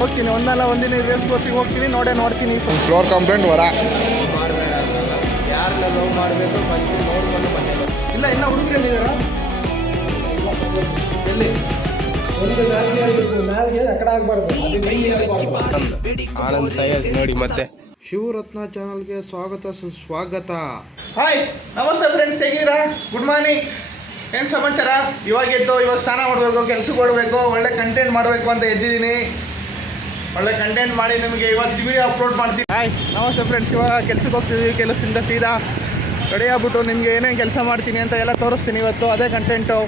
ಹೋಗ್ತೀನಿ, ಒಂದಿನ ರೇಸ್ ಕೋರ್ಸಿಗೆ ಹೋಗ್ತೀನಿ, ನೋಡ್ತೀನಿ. ಫ್ಲೋರ್ ಕಂಪ್ಲೇಂಟ್ ವರ ಮಾಡಬೇಡ, ಯಾರನ್ನ ಲವ್ ಮಾಡಬೇಕು ಫಸ್ಟ್ ನೋಡ್ಕೊಂಡು ಬಂದಿಲ್ಲ. ಇನ್ನ ಹುಡುಗರಲ್ಲಿದ್ದಾರಾ? ಎಲ್ಲಿ ಒಂದು ಮ್ಯಾಲ್ಗೆ ಆ ಕಡೆ ಆಗಬಾರ್ದು. ಆನಂದ್ ಸೈಯದ್ ನೋಡಿ. ಮತ್ತೆ ಶಿವರತ್ನ ಚಾನಲ್ಗೆ ಸುಸ್ವಾಗತ. ಹಾಯ್, ನಮಸ್ತೆ ಫ್ರೆಂಡ್ಸ್, ಹೇಗಿದ್ದೀರಾ? Good morning. ಏನು ಸಮಾಚಾರ? ಇವಾಗ ಸ್ನಾನ ಮಾಡಬೇಕು, ಕೆಲ್ಸಕ್ಕೆ ಓಡಬೇಕು, ಒಳ್ಳೆ ಕಂಟೆಂಟ್ ಮಾಡಬೇಕು ಅಂತ ಎದ್ದಿದ್ದೀನಿ. ಒಳ್ಳೆ ಕಂಟೆಂಟ್ ಮಾಡಿ ನಿಮಗೆ ಇವತ್ತು ವಿಡಿಯೋ ಅಪ್ಲೋಡ್ ಮಾಡ್ತೀನಿ. ಹಾಯ್, ನಮಸ್ತೆ ಫ್ರೆಂಡ್ಸ್. ಇವಾಗ ಕೆಲ್ಸಕ್ಕೆ ಹೋಗ್ತಿದ್ದೀವಿ. ಕೆಲಸದಿಂದ ಸೀದಾ ರೆಡಿ ಆಗ್ಬಿಟ್ಟು ನಿಮಗೆ ಏನೇನು ಕೆಲಸ ಮಾಡ್ತೀನಿ ಅಂತ ಎಲ್ಲ ತೋರಿಸ್ತೀನಿ ಇವತ್ತು. ಅದೇ ಕಂಟೆಂಟು.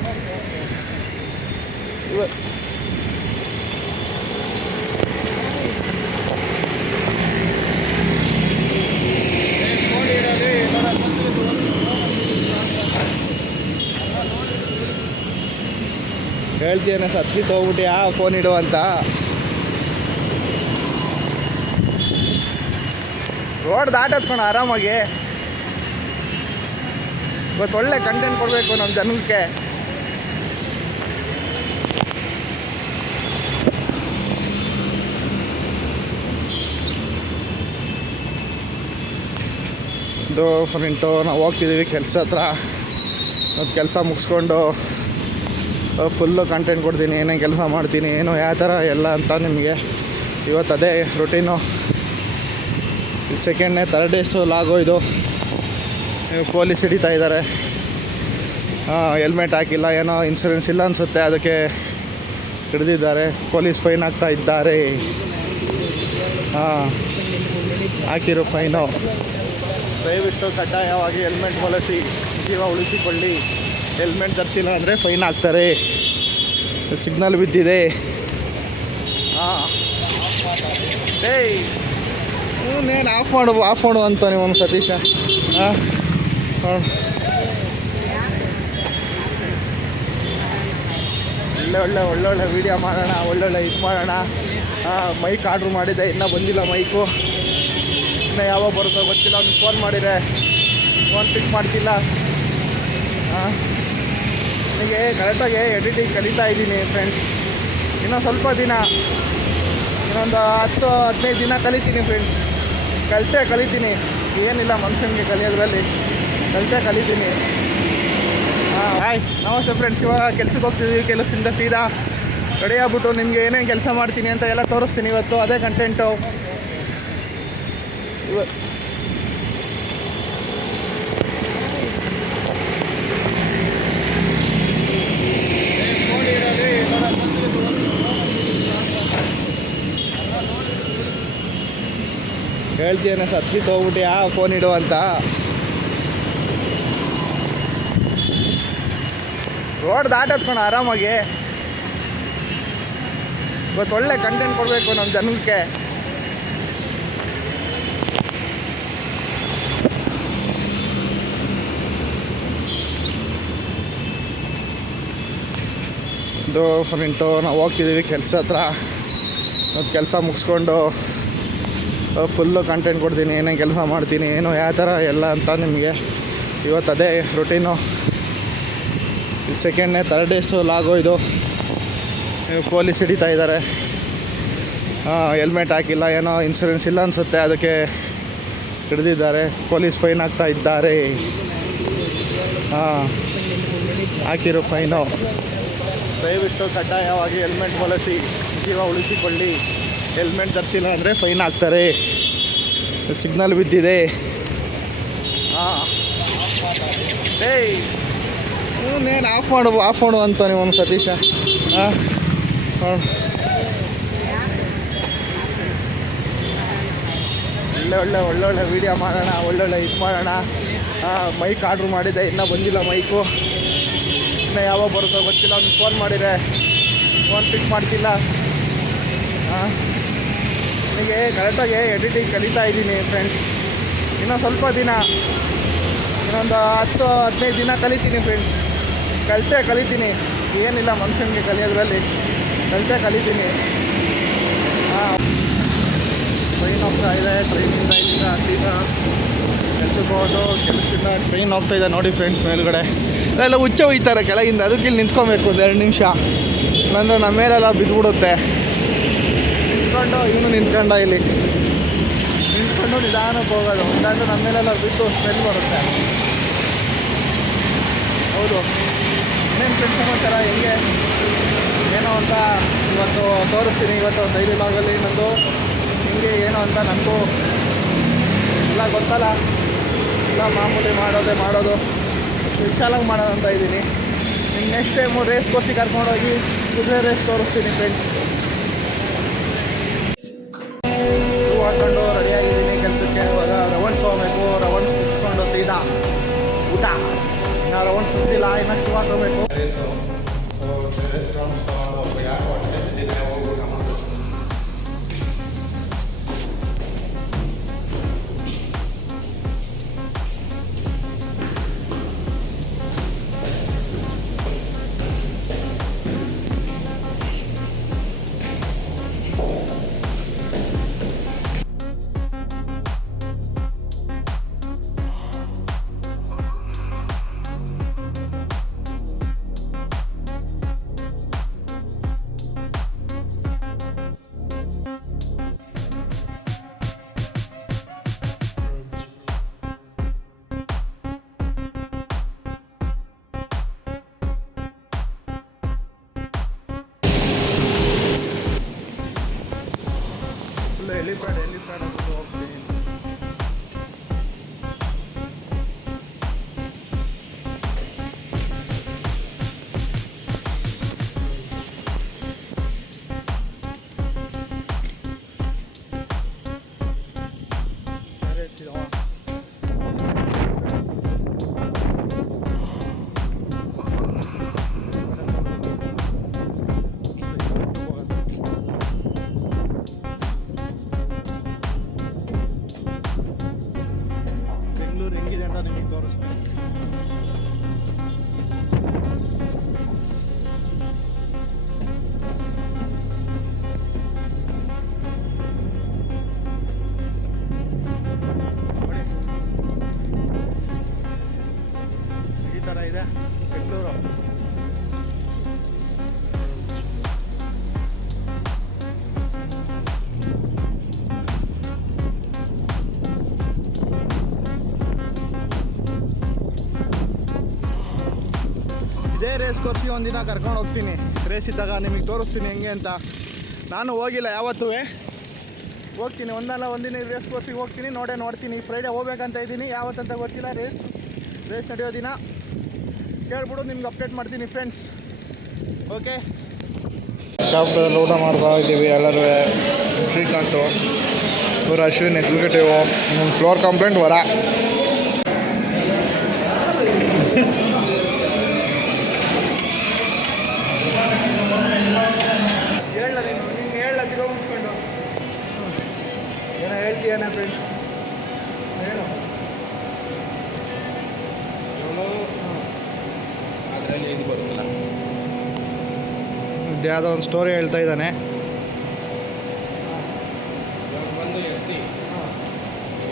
ಹೇಳ್ತೀನ ಸತ್ತಿ ತೊಗೊಬಿಟ್ಟು ಫೋನ್ ಇಡು ಅಂತ. ರೋಡ್ ದಾಟತ್ಕೊಂಡು ಆರಾಮಾಗಿ ಇವತ್ತು ಒಳ್ಳೆ ಕಂಟೆಂಟ್ ಕೊಡಬೇಕು ನಮ್ಮ ಜನಕ್ಕೆ. ಇದು ಫ್ರೆಂಟು ನಾವು ಹೋಗ್ತಿದ್ದೀವಿ ಕೆಲಸ ಹತ್ರ. ಮತ್ತು ಕೆಲಸ ಮುಗಿಸ್ಕೊಂಡು ಫುಲ್ಲು ಕಂಟೆಂಟ್ ಕೊಡ್ತೀನಿ, ಏನೇನು ಕೆಲಸ ಮಾಡ್ತೀನಿ, ಏನು ಯಾವ ಥರ ಎಲ್ಲ ಅಂತ ನಿಮಗೆ ಇವತ್ತು ಅದೇ ರೊಟೀನು. ಸೆಕೆಂಡ್ನೇ ಥರ್ಡ್ ಡೇಸು ಲಾಗೋ. ಇದು ಪೊಲೀಸ್ ಹಿಡಿತಾ ಇದ್ದಾರೆ. ಹೆಲ್ಮೆಟ್ ಹಾಕಿಲ್ಲ, ಏನೋ ಇನ್ಸೂರೆನ್ಸ್ ಇಲ್ಲ ಅನಿಸುತ್ತೆ, ಅದಕ್ಕೆ ಹಿಡಿದಿದ್ದಾರೆ. ಪೊಲೀಸ್ ಫೈನ್ ಹಾಕ್ತಾ ಇದ್ದಾರೆ. ಹಾಕಿರೋ ಫೈನು. ದಯವಿಟ್ಟು ಕಡ್ಡಾಯವಾಗಿ ಹೆಲ್ಮೆಟ್ ಬಳಸಿ, ಜೀವ ಉಳಿಸಿಕೊಳ್ಳಿ. ಹೆಲ್ಮೆಟ್ ಧರಿಸಿಲ್ಲ ಅಂದರೆ ಫೈನ್ ಹಾಕ್ತಾರೆ. ಸಿಗ್ನಲ್ ಬಿದ್ದಿದೆ. ನೀನು ಆಫ್ ಮಾಡು ಅಂತ ನೀವು ಸತೀಶ. ಒಳ್ಳೊಳ್ಳೆ ವೀಡಿಯೋ ಮಾಡೋಣ, ಒಳ್ಳೊಳ್ಳೆ ಇದು ಮಾಡೋಣ. ಮೈಕ್ ಆರ್ಡ್ರ್ ಮಾಡಿದ್ದೆ, ಇನ್ನೂ ಬಂದಿಲ್ಲ ಮೈಕು. ಇನ್ನೂ ಯಾವಾಗ ಬರುತ್ತೋ ಗೊತ್ತಿಲ್ಲ. ಅವ್ನಿಗೆ ಫೋನ್ ಮಾಡಿದರೆ ಫೋನ್ ಪಿಕ್ ಮಾಡ್ತಿಲ್ಲ. ನನಗೆ ಕರೆಕ್ಟಾಗಿ ಎಡಿಟಿಂಗ್ ಕಲಿತಾ ಇದ್ದೀನಿ ಫ್ರೆಂಡ್ಸ್. ಇನ್ನೊಂದು ಸ್ವಲ್ಪ ದಿನ, ಇನ್ನೊಂದು 10-15 ದಿನ ಕಲಿತೀನಿ ಫ್ರೆಂಡ್ಸ್. ಕಲಿತೀನಿ. ಏನಿಲ್ಲ ಮನುಷ್ಯನಿಗೆ ಕಲಿಯೋದ್ರಲ್ಲಿ, ಕಲಿತೀನಿ. ಹಾಯ್, ನಮಸ್ತೆ ಫ್ರೆಂಡ್ಸ್. ಇವಾಗ ಕೆಲ್ಸಕ್ಕೆ ಹೋಗ್ತಿದ್ದೀವಿ. ಕೆಲಸದಿಂದ ಸೀದಾ ರೆಡಿ ಆಗ್ಬಿಟ್ಟು ನಿಮಗೆ ಏನೇನು ಕೆಲಸ ಮಾಡ್ತೀನಿ ಅಂತ ಎಲ್ಲ ತೋರಿಸ್ತೀನಿ ಇವತ್ತು. ಅದೇ ಕಂಟೆಂಟು. ಹೇಳ್ತೀನ ಸತ್ತಿ ತೊಗೊಬಿಟ್ಟು ಫೋನ್ ಇಡು ಅಂತ. ರೋಡ್ ದಾಟತ್ಕೊಂಡು ಆರಾಮಾಗಿ ಇವತ್ತು ಒಳ್ಳೆ ಕಂಟೆಂಟ್ ಕೊಡಬೇಕು ನಮ್ಮ ಜನಕ್ಕೆ. ಇದು ಫ್ರೆಂಟು ನಾವು ಹೋಗ್ತಿದ್ದೀವಿ ಕೆಲಸ ಹತ್ರ. ಮತ್ತು ಕೆಲಸ ಮುಗಿಸ್ಕೊಂಡು ಫುಲ್ಲು ಕಂಟೆಂಟ್ ಕೊಡ್ತೀನಿ, ಏನೇನು ಕೆಲಸ ಮಾಡ್ತೀನಿ, ಏನು ಯಾವ ಥರ ಎಲ್ಲ ಅಂತ ನಿಮಗೆ ಇವತ್ತು ಅದೇ ರೊಟೀನು. ಸೆಕೆಂಡ್ನೇ ಥರ್ಡ್ ಡೇಸು ಲಾಗೋ. ಇದು ಪೊಲೀಸ್ ಹಿಡಿತಾ ಇದ್ದಾರೆ. ಹೆಲ್ಮೆಟ್ ಹಾಕಿಲ್ಲ, ಏನೋ ಇನ್ಸೂರೆನ್ಸ್ ಇಲ್ಲ ಅನಿಸುತ್ತೆ, ಅದಕ್ಕೆ ಹಿಡಿದಿದ್ದಾರೆ. ಪೊಲೀಸ್ ಫೈನ್ ಹಾಕ್ತಾ ಇದ್ದಾರೆ. ಹಾಕಿರೋ ಫೈನು. ದಯವಿಟ್ಟು ಕಡ್ಡಾಯವಾಗಿ ಹೆಲ್ಮೆಟ್ ಬಳಸಿ, ಜೀವ ಉಳಿಸಿಕೊಳ್ಳಿ. ಹೆಲ್ಮೆಟ್ ಧರಿಸಿಲ್ಲ ಅಂದರೆ ಫೈನ್ ಹಾಕ್ತಾರೆ. ಸಿಗ್ನಲ್ ಬಿದ್ದಿದೆ. ನೀನು ಆಫ್ ಮಾಡು ಅಂತ ನೀವು ಸತೀಶ. ಒಳ್ಳೊಳ್ಳೆ ವೀಡಿಯೋ ಮಾಡೋಣ, ಒಳ್ಳೊಳ್ಳೆ ಇದು ಮಾಡೋಣ. ಮೈಕ್ ಆರ್ಡ್ರ್ ಮಾಡಿದ್ದೆ, ಇನ್ನೂ ಬಂದಿಲ್ಲ ಮೈಕು. ಇನ್ನೂ ಯಾವಾಗ ಬರುತ್ತೋ ಗೊತ್ತಿಲ್ಲ. ಅವ್ನಿಗೆ ಫೋನ್ ಮಾಡಿದರೆ ಫೋನ್ ಪಿಕ್ ಮಾಡ್ತಿಲ್ಲ. ನನಗೆ ಕರೆಕ್ಟಾಗಿ ಎಡಿಟಿಂಗ್ ಕಲಿತಾ ಇದ್ದೀನಿ ಫ್ರೆಂಡ್ಸ್. ಇನ್ನೊಂದು ಸ್ವಲ್ಪ ದಿನ, ಇನ್ನೊಂದು 10-15 ದಿನ ಕಲಿತೀನಿ ಫ್ರೆಂಡ್ಸ್. ಕಲಿತೀನಿ. ಏನಿಲ್ಲ ಮನುಷ್ಯನಿಗೆ ಕಲಿಯೋದ್ರಲ್ಲಿ, ಕಲಿತೀನಿ. ಟ್ರೈನ್ ಹೋಗ್ತಾ ಇದೆ. ಟ್ರೈನಿಂದ ಇಲ್ಲಿಂದ ಸೀದಾ ಕೆಲ್ಸಕ್ಕೆ ಹೋಗೋದು. ಕೆಲಸದಿಂದ ಟ್ರೈನ್ ಹೋಗ್ತಾ ಇದೆ ನೋಡಿ ಫ್ರೆಂಡ್ಸ್. ಮೇಲುಗಡೆ ಎಲ್ಲ ಹುಚ್ಚ ಹೋಯ್ತಾರೆ ಕೆಳಗಿಂದ. ಅದಕ್ಕೆ ಇಲ್ಲಿ ನಿಂತ್ಕೊಬೇಕು 1-2 ನಿಮಿಷ, ಇಲ್ಲಾಂದರೆ ನಮ್ಮ ಮೇಲೆಲ್ಲ ಬಿದ್ದುಬಿಡುತ್ತೆ. ನಿಂತ್ಕೊಂಡು ಇವನು ನಿಂತ್ಕೊಂಡ ಇಲ್ಲಿ ನಿಂತ್ಕೊಂಡು ನಿಧಾನಕ್ಕೆ ಹೋಗೋದು ಇಲ್ಲಾಂದ್ರೆ ನಮ್ಮ ಮೇಲೆಲ್ಲ ಬಿಟ್ಟು ಸ್ಮೆಲ್ ಬರುತ್ತೆ. ಹೌದು, ಇನ್ನೇನು ಫ್ರೆಂಡ್ಸ್ ಸಮಾಚಾರ ಹೆಂಗೆ ಏನೋ ಅಂತ ಇವತ್ತು ತೋರಿಸ್ತೀನಿ. ಇವತ್ತು ಡೈಲಿ ಲಾಗಲ್ಲಿ ನಂದು ಹಿಂಗೆ ಏನೋ ಅಂತ ನನಗೂ ಎಲ್ಲ ಗೊತ್ತಲ್ಲ, ಎಲ್ಲ ಮಾಮೂಲಿ ಮಾಡೋದು ವಿಶಾಲಾಗಿ ಮಾಡೋದು ಅಂತ ಇದ್ದೀನಿ. ಇನ್ನು ನೆಕ್ಸ್ಟ್ ಟೈಮು ರೇಸ್ ಕೋರ್ಸಿಗೆ ಕರ್ಕೊಂಡೋಗಿ ಕುದುರೆ ರೇಸ್ ತೋರಿಸ್ತೀನಿ ಫ್ರೆಂಡ್ಸ್. ಶೂ ಹಾಕ್ಕೊಂಡು ರೆಡಿಯಾಗಿದ್ದೀನಿ ಕೆಲಸಕ್ಕೆ. ಇವಾಗ ರೌಂಡ್ಸ್ ಹೋಗಬೇಕು. ರೌಂಡ್ಸ್ ಮುಗಿಸ್ಕೊಂಡು ಸೀದಾ ಊಟ. ಇನ್ನು ರೌಂಡ್ಸ್ ಮುಗಿದಿಲ್ಲ, ಇನ್ನು ಶೂ ಹಾಕೋಬೇಕು. ಹೆಲಿಪ್ಯಾಡ್ ಅಂತ ಹೋಗ್ತೀನಿ. ಬೆಂಗಳೂರು ಹೆಂಗಿದೆ ಅಂತ ನಿಮಗೆ ತೋರಿಸ್ತೀನಿ. ನೋಡಿ, ಈ ಥರ ಇದೆ ಬೆಂಗಳೂರು. ಇದೇ ರೇಸ್ ಕೋರ್ಸಿಗೆ ಒಂದಿನ ಕರ್ಕೊಂಡು ಹೋಗ್ತೀನಿ. ರೇಸ್ ಇದ್ದಾಗ ನಿಮಗೆ ತೋರಿಸ್ತೀನಿ ಹೆಂಗೆ ಅಂತ. ನಾನು ಹೋಗಿಲ್ಲ ಯಾವತ್ತೂ, ಹೋಗ್ತೀನಿ ಒಂದಲ್ಲ ಒಂದಿನ ರೇಸ್ ಕೋರ್ಸಿಗೆ ಹೋಗ್ತೀನಿ. ನೋಡ್ತೀನಿ. ಫ್ರೈಡೇ ಹೋಗ್ಬೇಕಂತ ಇದ್ದೀನಿ, ಯಾವತ್ತಂತ ಗೊತ್ತಿಲ್ಲ. ರೇಸ್ ನಡೆಯೋ ದಿನ ಕೇಳ್ಬಿಡು ನಿಮ್ಗೆ ಅಪ್ಡೇಟ್ ಮಾಡ್ತೀನಿ ಫ್ರೆಂಡ್ಸ್. ಓಕೆ, ಶಾಪ್ಟಲ್ಲಿ ಊಟ ಮಾಡ್ತಾ ಇದ್ದೀವಿ ಎಲ್ಲರೂ. ಶ್ರೀಕಾಂತು, ಇವರು ಅಶ್ವಿನ್ ಎಕ್ಸಿಕ್ಯೂಟಿವ್, ಫ್ಲೋರ್ ಕಂಪ್ಲೇಂಟ್ ವರ. ಏನೋ ಹೇಳ್ತೀಯನ ಫ್ರೆಂಡ್ಸ್, ಹೇಳು. ಅದರಲ್ಲಿ ಇದು ಬರುತ್ತಲ್ಲ, ಯಾವುದೋ ಒಂದು ಸ್ಟೋರಿ ಹೇಳ್ತಾ ಇದ್ದಾನೆ. ಬಂದು SC,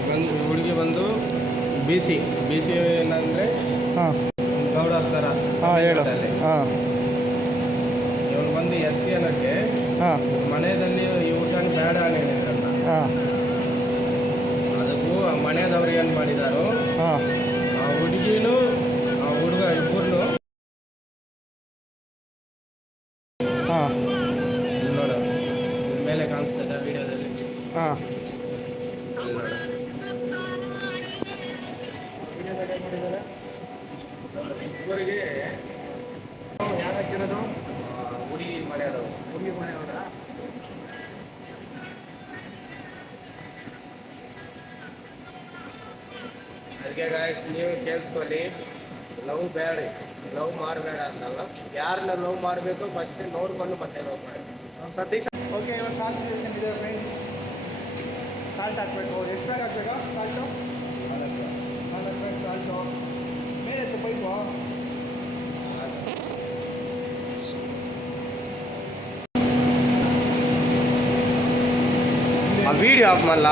ಬಂದು ಹುಡುಗಿ ಬಂದು BC ಏನಂದರೆ ಹಾಂ, ಗೌಡಸ್ಕರ. ಹೇಳು. ಇವನು ಬಂದು SC ಅನ್ನೋಕ್ಕೆ ಮನೆಯಲ್ಲಿ ಈ ಹುಡುಗನ ಬೇಡ ಹೇಳಿದ್ರಲ್ಲ, ಅದಕ್ಕೂ ಆ ಮನೆಯದವ್ರು ಏನು ಮಾಡಿದಾರೋ ಆ ಹುಡುಗಿನೂ ಆ ಹುಡುಗ ಇಬ್ಬರನ್ನು ನೋಡು, ಮೇಲೆ ಕಾಣಿಸ್ತದೆ ವಿಡಿಯೋದಲ್ಲಿ. ಇಬ್ಬರಿಗೆ ಯಾರಾಗಿರೋದು? ಹುಡುಗಿ ಮನೆಯದವರು. ಹುಡುಗಿ ಮನೆಯವರ? ಅದಕ್ಕೆ ಗಾಯ್ಸ್ ನೀವು ಕೇಳಿಸ್ಕೊಳ್ಳಿ, ಲವ್ ಬೇಡ, ಲವ್ ಮಾಡಬೇಡ ಅಂತಲ್ಲ, ಯಾರನ್ನ ಲವ್ ಮಾಡಬೇಕು ಫಸ್ಟ್ ನೋಡ್ಕೊಂಡು ಮತ್ತೆ ಲವ್ ಮಾಡಿ. ಸತೀಶ್. ಓಕೆ, ಇವಾಗ ಸಾಲ್ಟ್ ಇದೆ ಫ್ರೆಂಡ್ಸ್. ಸಾಲ್ಟ್ ಹಾಕಬೇಕು. ಎಷ್ಟು ಬ್ಯಾಗ್ ಹಾಕ್ಬೇಕಾ ಸಾಲ್ಟು? 4 bag salt. ಮೇಲೆ ಎತ್ತು ಪೈಪು. ಆ ವಿಡಿಯೋ ಆಫ್ ಮಾಡಲ್ಲ.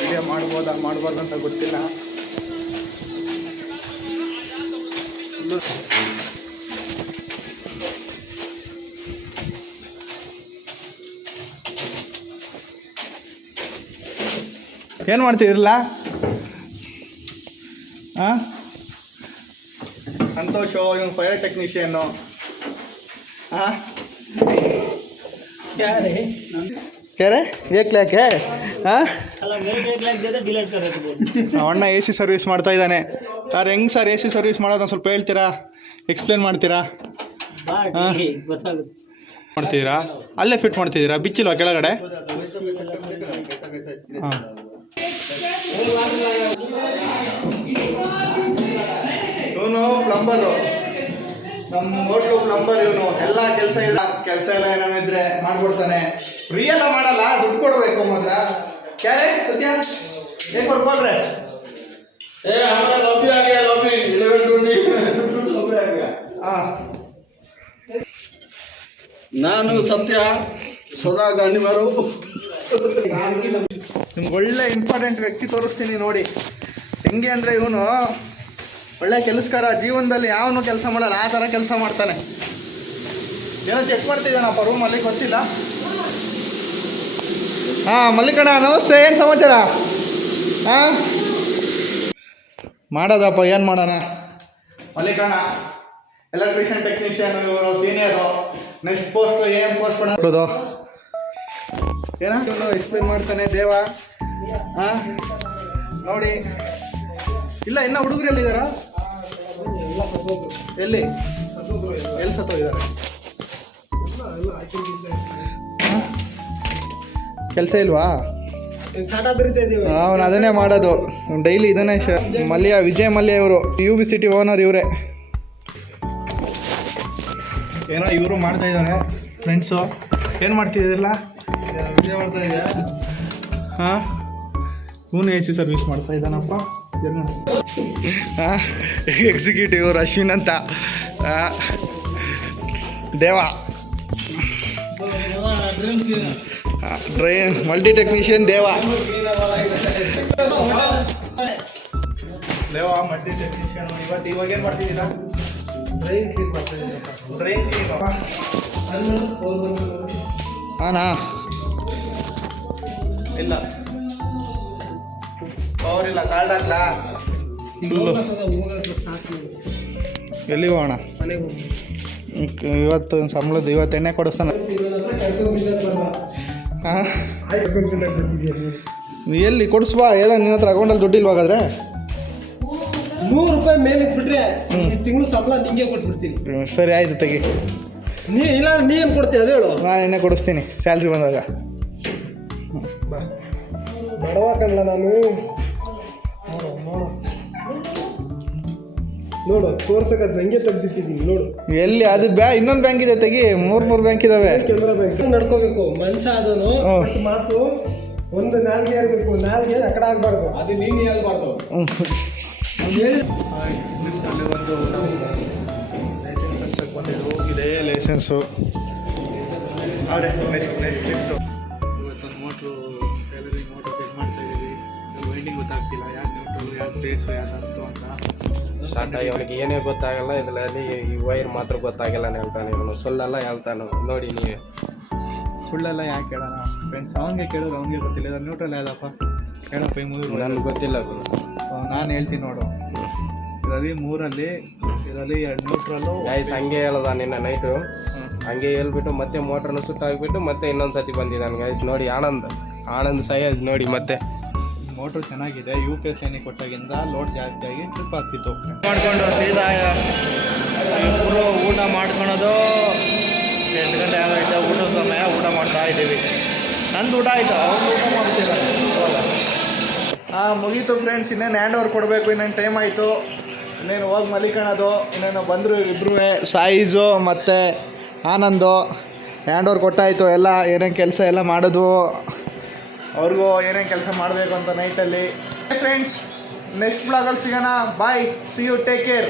ವಿಡಿಯೋ ಮಾಡ್ಬೋದಾ ಮಾಡಬಾರ್ದು ಅಂತ ಗೊತ್ತಿಲ್ಲ. ಏನು ಮಾಡ್ತಿದ್ರಲ್ಲ ಹಾಂ ಸಂತೋಷು ಇವನು ಫೈರ್ ಟೆಕ್ನಿಷಿಯನ್ನು ಹಾಂ ಕ್ಯಾರೆ ಏಕ್ ಲ್ಯಾಕೆ ಹಾಂ ಅಣ್ಣ ಎ ಸಿ ಸರ್ವಿಸ್ ಮಾಡ್ತಾ ಇದ್ದಾನೆ ಸರ್ ಹೆಂಗೆ ಸರ್ ಎ ಸಿ ಸರ್ವಿಸ್ ಮಾಡೋದು ಸ್ವಲ್ಪ ಹೇಳ್ತೀರಾ ಎಕ್ಸ್ಪ್ಲೇನ್ ಮಾಡ್ತೀರಾ ಮಾಡ್ತಿದ್ದೀರಾ ಅಲ್ಲೇ ಫಿಟ್ ಮಾಡ್ತಿದ್ದೀರಾ ಬಿಚ್ಚಿಲ್ವಾ ಕೆಳಗಡೆ ಹಾಂ ಇವನು ಪ್ಲಂಬರು ನಮ್ಮ ಹೋಟ್ಲು ಪ್ಲಂಬರ್ ಇವನು ಎಲ್ಲ ಕೆಲಸ ಎಲ್ಲ ಏನಾನಿದ್ರೆ ಮಾಡ್ಕೊಡ್ತಾನೆ ಫ್ರೀ ಎಲ್ಲ ಮಾಡಲ್ಲ ದುಡ್ಡು ಕೊಡಬೇಕು ಮಾತ್ರ ಕ್ಯಾರೆ ಸದ್ಯ ಏನು ಕೊಡ್ಬೋಲ್ರೆ ಹಾಂ ನಾನು ಸತ್ಯ ಸದಾ ಗಾಂಡಿಮರು ನಿಮ್ಗೆ ಒಳ್ಳೆ ಇಂಪಾರ್ಟೆಂಟ್ ವ್ಯಕ್ತಿ ತೋರಿಸ್ತೀನಿ ನೋಡಿ ಹೆಂಗೆ ಅಂದರೆ ಇವನು ಒಳ್ಳೆ ಕೆಲಸಕಾರ ಜೀವನದಲ್ಲಿ ಯಾವನು ಕೆಲಸ ಮಾಡಲ್ಲ ಆ ಥರ ಕೆಲಸ ಮಾಡ್ತಾನೆ ಏನೋ ಚೆಕ್ ಮಾಡ್ತಿದ್ದಾನಪ್ಪ ರೂಮಲ್ಲಿ ಗೊತ್ತಿಲ್ಲ ಹಾಂ ಮಲ್ಲಿಕಣ್ಣ ನಮಸ್ತೆ ಏನು ಸಮಾಚಾರ ಹಾಂ ಮಾಡೋದಪ್ಪ ಏನು ಮಾಡೋಣ ಮಲ್ಲಿಕಣ್ಣ ಎಲೆಕ್ಟ್ರಿಷಿಯನ್ ಟೆಕ್ನಿಷಿಯನ್ ಇವರು ಸೀನಿಯರು ನೆಕ್ಸ್ಟ್ ಪೋಸ್ಟ್ ಏನು ಪೋಸ್ಟ್ ಮಾಡೋದು ಏನೋ ಎಕ್ಸ್ಪ್ಲೇನ್ ಮಾಡ್ತಾನೆ ದೇವ ಹಾಂ ನೋಡಿ ಇಲ್ಲ ಇನ್ನು ಹುಡುಗರು ಎಲ್ಲಿದ್ದಾರಾ ಎಲ್ಲಿ ಸತ್ತೋಗಿದ್ದಾರೆ ಕೆಲಸ ಇಲ್ವಾ ಅವನು ಅದನ್ನೇ ಮಾಡೋದು ಡೈಲಿ ಇದನ್ನೇ ವಿಜಯ್ ಮಲ್ಯ ಇವರು UB City ಓನರ್ ಇವರೇ ಏನೋ ಇವರು ಮಾಡ್ತಾ ಇದ್ದಾರೆ ಫ್ರೆಂಡ್ಸು ಏನು ಮಾಡ್ತಿದ್ದೀರಲ್ಲ ವಿಜಯ ಮಾಡ್ತಾ ಇದೆಯಾ ಹಾಂ ಇವನು ಎ ಸಿ ಸರ್ವಿಸ್ ಮಾಡ್ತಾ ಇದ್ದಾನಪ್ಪ ಹಾಂ ಎಕ್ಸಿಕ್ಯೂಟಿವ್ ಇವರು ಅಶ್ವಿನ್ ಅಂತ ದೇವ ಮಲ್ಟಿ ಟೆಕ್ನಿಷಿಯನ್ ದೇವ ಮಲ್ಟಿ ಟೆಕ್ನಿಷಿಯನ್ ಇವಾಗ ಏನು ಮಾಡ್ತಿದ್ದೀರಾ ಡ್ರೈನ್ ಕ್ಲೀನ್ ಹಾನಾ ಇಲ್ಲ ಪವರ್ ಇಲ್ಲ ಕಾರ್ಡ್ ಹಾಕ್ಲಾ ಎಲ್ಲಿಗೆ ಹೋಗೋಣ ಇವತ್ತು ಸಂಬಳದ್ದು ಇವತ್ತು ಎಣ್ಣೆ ಕೊಡಿಸ್ತಾನೆ ಹಾಂ ಎಲ್ಲಿ ಕೊಡಿಸ್ಬಾ ಎಲ್ಲ ನಿನ್ನ ಹತ್ರ ಅಕೌಂಟಲ್ಲಿ ದುಡ್ಡಿಲ್ವಾ ಹಾಗಾದ್ರೆ ₹100 ಮೇಲೆ ಬಿಟ್ರೆ ತಿಂಗಳು ಸಂಬಳ ನಿಂಗೆ ಕೊಟ್ಬಿಡ್ತೀನಿ ಸರಿ ಆಯ್ತು ತೆಗಿ ಇಲ್ಲ ನೀ ಏನು ಕೊಡ್ತೀಯ ಅದೇ ಹೇಳು ನಾನು ಎಣ್ಣೆ ಕೊಡಿಸ್ತೀನಿ ಸ್ಯಾಲ್ರಿ ಬಂದಾಗ ಬಡವ ಕಣ್ಣ ನಾನು ನೋಡು ತೋರ್ಸಕತ್ ನಂಗೆ ತೆಗ್ದಿಟ್ಟಿದ್ದೀನಿ ನೋಡು ಎಲ್ಲಿ ಅದು ಇನ್ನೊಂದು ಬ್ಯಾಂಕ್ ಇದೆ ತೆಗಿ ಮೂರು ಬ್ಯಾಂಕ್ ಇದಾವೆ ಕೆನರಾ ಬ್ಯಾಂಕ್ ನಡ್ಕೋಬೇಕು ಮನುಷ್ಯ ಅದನು ಮಾತು ಒಂದು ನಾಲ್ಗೆ ಇರಬೇಕು ನಾಲ್ಗೆ ಆ ಕಡೆ ಆಗ್ಬಾರ್ದು ಅದು ನೀನು ಹೇಳ್ಬಾರ್ದು ಒಂದು ಲೈಸೆನ್ಸ್ ಕನ್ಸಕ್ಕೆ ಬಂದಿದ್ರು ಇದೇ ಲೈಸೆನ್ಸು ಅವರೇ ನೆಕ್ಸ್ಟ್ ಇವತ್ತೊಂದು ಮೋಟ್ರು ಟೈಲರಿಂಗ್ ಮೋಟ್ರು ಚೆಕ್ ಮಾಡ್ತಾ ಇದ್ದೀವಿ ವೈಂಡಿಂಗ್ ಗೊತ್ತಾಗ್ತಿಲ್ಲ ಯಾರು ನ್ಯೂಟ್ರಲ್ ಯಾರು ಪ್ಲೇಸು ಯಾರು ಅಂತು ಅಂತ ಸ್ಟಾರ್ಟ್ ಆಗಿ ಅವನಿಗೆ ಏನೇ ಗೊತ್ತಾಗಲ್ಲ ಇದರಲ್ಲಿ ಈ ವೈರ್ ಮಾತ್ರ ಗೊತ್ತಾಗಿಲ್ಲ ಅಂತ ಹೇಳ್ತಾನೆ ಇವನು ಸುಳ್ಳೆಲ್ಲ ಹೇಳ್ತಾನೆ ನೋಡಿ ನೀವೇ ಸುಳ್ಳೆಲ್ಲ ಯಾಕೆ ಕೇಳೋಣ ಫ್ರೆಂಡ್ಸ್ ಅವನಿಗೆ ಕೇಳಿದ್ರೆ ಅವನಿಗೆ ಗೊತ್ತಿಲ್ಲ ಇದ್ರ ನ್ಯೂಟ್ರಲ್ ಯಾವ್ದಪ್ಪ ಹೇಳಪ್ಪ ಈ ಮೂರು ನನಗೆ ಗೊತ್ತಿಲ್ಲ ನಾನು ಹೇಳ್ತೀನಿ ನೋಡು ಇದರಲ್ಲಿ 2 ನ್ಯೂಟ್ರಲ್ಲು ಗೈಸ್ ಹಂಗೆ ಹೇಳ್ದ ನಿನ್ನ ನೈಟು ಹಂಗೆ ಹೇಳ್ಬಿಟ್ಟು ಮತ್ತೆ ಮೋಟ್ರನ್ನ ಸುಟ್ಟಾಕ್ಬಿಟ್ಟು ಮತ್ತೆ ಇನ್ನೊಂದು ಸತಿ ಬಂದಿದ್ದಾನೆ ಗೈಸ್ ನೋಡಿ ಆನಂದ್ ಸಯಾಜ್ ನೋಡಿ ಮತ್ತೆ ಮೋಟ್ರು ಚೆನ್ನಾಗಿದೆ UPS ಲೈನಿಗೆ ಕೊಟ್ಟಾಗಿಂದ ಲೋಡ್ ಜಾಸ್ತಿ ಆಗಿ ಟ್ರಿಪ್ ಆಗ್ತಿತ್ತು ಮಾಡ್ಕೊಂಡು ಸೀದಾ ಇಬ್ಬರು ಊಟ ಮಾಡ್ಕೊಳೋದು 8 ಗಂಟೆ ಆಗೋಯ್ತು ಊಟದ ಸಮಯ ಊಟ ಮಾಡ್ತಾ ಇದ್ದೀವಿ ನಂದು ಊಟ ಆಯಿತು ಅವ್ನು ಊಟ ಮಾಡ್ತಿಲ್ಲ ಮುಗೀತು ಫ್ರೆಂಡ್ಸ್ ಇನ್ನೇನು ಹ್ಯಾಂಡ್ ಓವರ್ ಕೊಡಬೇಕು ಇನ್ನೇನು ಟೈಮ್ ಆಯಿತು ಇನ್ನೇನು ಹೋಗಿ ಮಲಿಕಣೋದು ಇನ್ನೇನು ಬಂದರು ಇಬ್ಬರು ಸಾಯಿಜು ಮತ್ತು ಆನಂದು ಹ್ಯಾಂಡ್ ಓವರ್ ಕೊಟ್ಟಾಯಿತು ಎಲ್ಲ ಏನೇನು ಕೆಲಸ ಎಲ್ಲ ಮಾಡೋದು ಅವ್ರಿಗೂ ಏನೇನು ಕೆಲಸ ಮಾಡಬೇಕು ಅಂತ ನೈಟಲ್ಲಿ ಫ್ರೆಂಡ್ಸ್ ನೆಕ್ಸ್ಟ್ ಬ್ಲಾಗಲ್ಲಿ ಸಿಗೋಣ bye see you take care